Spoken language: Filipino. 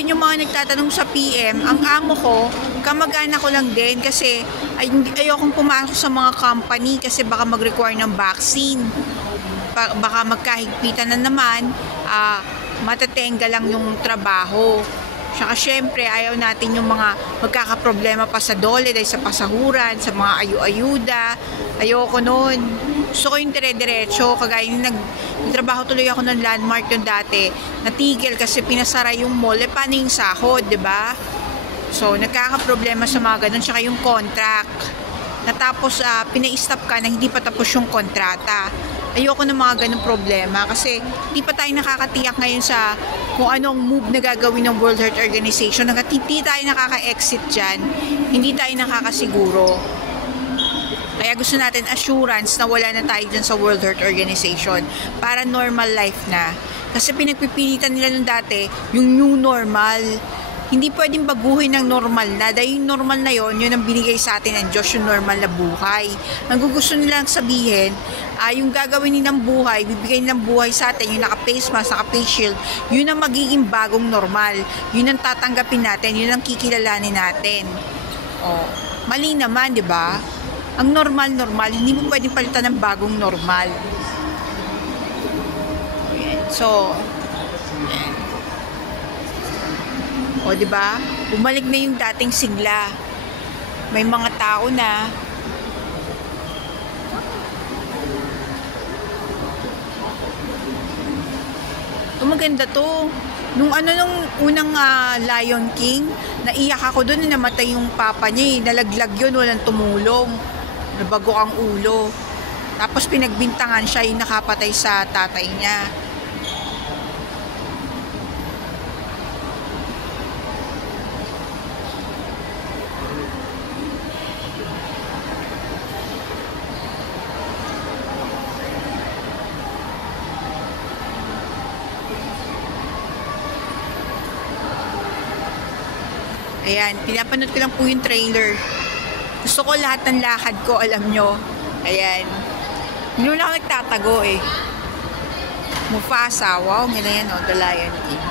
Yung mga nagtatanong sa PM, ang amo ko, kamag-anak ko lang din kasi ayokong pumasok sa mga company kasi baka mag-require ng vaccine. Baka magkahigpitan na naman, matatenga lang yung trabaho. Saka syempre, ayaw natin yung mga magkakaproblema pa sa dole dahil sa pasahuran, sa mga ayu-ayuda. Ayoko nun. Gusto ko yung dire-diretso. Kagaya yung nagtrabaho tuloy ako ng Landmark yung dati. Natigil kasi pinasara yung mall. Paano yung sahod, diba? So, nagkakaproblema sa mga ganun. Saka yung contract. Natapos, pina-stop ka na hindi pa tapos yung kontrata. Ayoko ng mga ganung problema kasi hindi pa tayo nakakatiyak ngayon sa kung anong move na gagawin ng World Health Organization. Hindi tayo nakaka-exit dyan, hindi tayo nakakasiguro. Kaya gusto natin assurance na wala na tayo dyan sa World Health Organization para normal life na. Kasi pinagpipilitan nila nung dati yung new normal. Hindi pwedeng baguhin ng normal na dahil yung normal na yun ang binigay sa atin ng Diyos, yung normal na buhay. Ang gusto nilang sabihin, yung gagawin nilang buhay, bibigay nilang buhay sa atin, yung naka-face mask, naka-face shield, yun ang magiging bagong normal. Yun ang tatanggapin natin, yun ang kikilalanin natin. Mali naman, di ba? Ang normal, hindi mo pwedeng palitan ng bagong normal. So, di ba? Bumalik na yung dating sigla. May mga tao na maganda to. Nung unang Lion King, naiyak ako doon na namatay yung papa niya. Nalaglag yun, walang tumulong. Nabago ang ulo. Tapos pinagbintangan siya yung nakapatay sa tatay niya. Ayan, pinapanood ko lang po yung trailer. Gusto ko lahat ng lakad ko, alam nyo. Ayan. Hindi lang ako nagtatago eh. Mufasa, wow, ganda yan The Lion King.